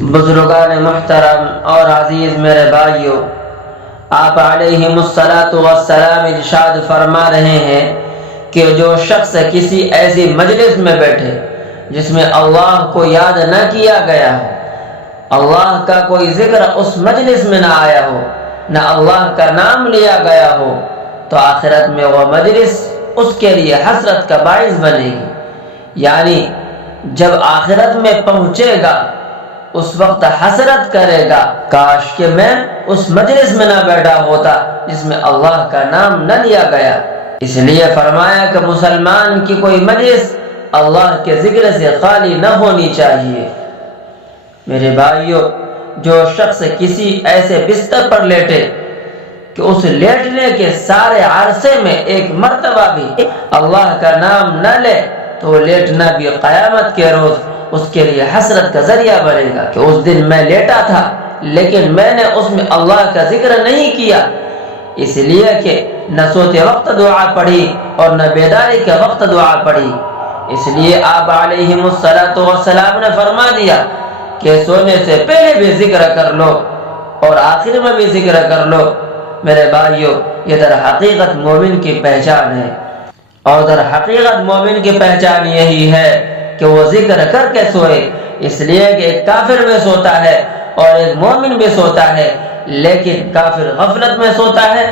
بزرگان محترم اور عزیز میرے بھائیوں، آپ علیہ الصلاۃ والسلام ارشاد فرما رہے ہیں کہ جو شخص کسی ایسی مجلس میں بیٹھے جس میں اللہ کو یاد نہ کیا گیا ہو، اللہ کا کوئی ذکر اس مجلس میں نہ آیا ہو، نہ اللہ کا نام لیا گیا ہو، تو آخرت میں وہ مجلس اس کے لیے حسرت کا باعث بنے گی۔ یعنی جب آخرت میں پہنچے گا اس وقت حسرت کرے گا، کاش کہ میں اس مجلس میں نہ بیٹھا ہوتا جس میں اللہ کا نام نہ لیا گیا۔ اس لیے فرمایا کہ مسلمان کی کوئی مجلس اللہ کے ذکر سے خالی نہ ہونی چاہیے۔ میرے بھائیوں، جو شخص کسی ایسے بستر پر لیٹے کہ اس لیٹنے کے سارے عرصے میں ایک مرتبہ بھی اللہ کا نام نہ لے، تو وہ لیٹنا بھی قیامت کے روز اس کے لیے حسرت کا ذریعہ بنے گا کہ اس دن میں لیٹا تھا لیکن میں نے اس میں اللہ کا ذکر نہیں کیا، اس لیے کہ نہ سوتے وقت دعا پڑھی اور نہ بیداری کے وقت دعا پڑھی۔ اس لیے آپ علیہ الصلاۃ والسلام نے فرما دیا کہ سونے سے پہلے بھی ذکر کر لو اور آخر میں بھی ذکر کر لو۔ میرے بھائیوں، یہ در حقیقت مومن کی پہچان ہے، اور در حقیقت مومن کی پہچان یہی ہے کہ وہ ذکر کر کے سوئے۔ اس لیے کہ ایک کافر بھی سوتا ہے اور ایک مومن بھی سوتا ہے، لیکن کافر غفلت میں سوتا ہے،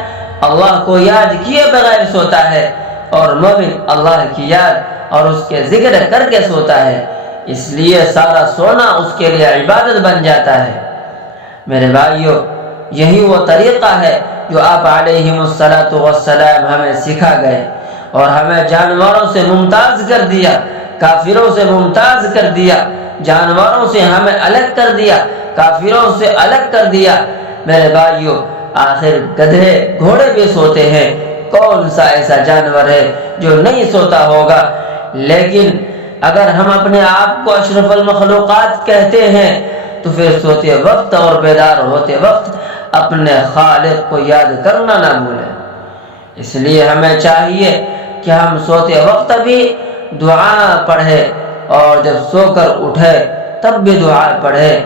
اللہ کو یاد کیے بغیر سوتا ہے، اور مومن اللہ کی یاد اور اس کے ذکر کر کے سوتا ہے، اس لیے سارا سونا اس کے لیے عبادت بن جاتا ہے۔ میرے بھائیوں، یہی وہ طریقہ ہے جو آپ علیہ الصلاۃ والسلام ہمیں سکھا گئے اور ہمیں جانوروں سے ممتاز کر دیا، کافروں سے ممتاز کر دیا، جانوروں سے ہمیں الگ کر دیا، کافروں سے الگ کر دیا۔ میرے بھائیوں، آخر گدھے گھوڑے بھی سوتے ہیں، کون سا ایسا جانور ہے جو نہیں سوتا ہوگا؟ لیکن اگر ہم اپنے آپ کو اشرف المخلوقات کہتے ہیں تو پھر سوتے وقت اور بیدار ہوتے وقت اپنے خالق کو یاد کرنا نہ بھولیں۔ اس لیے ہمیں چاہیے کہ ہم سوتے وقت بھی دعا پڑھے اور جب سو کر اٹھے تب بھی دعا پڑھے۔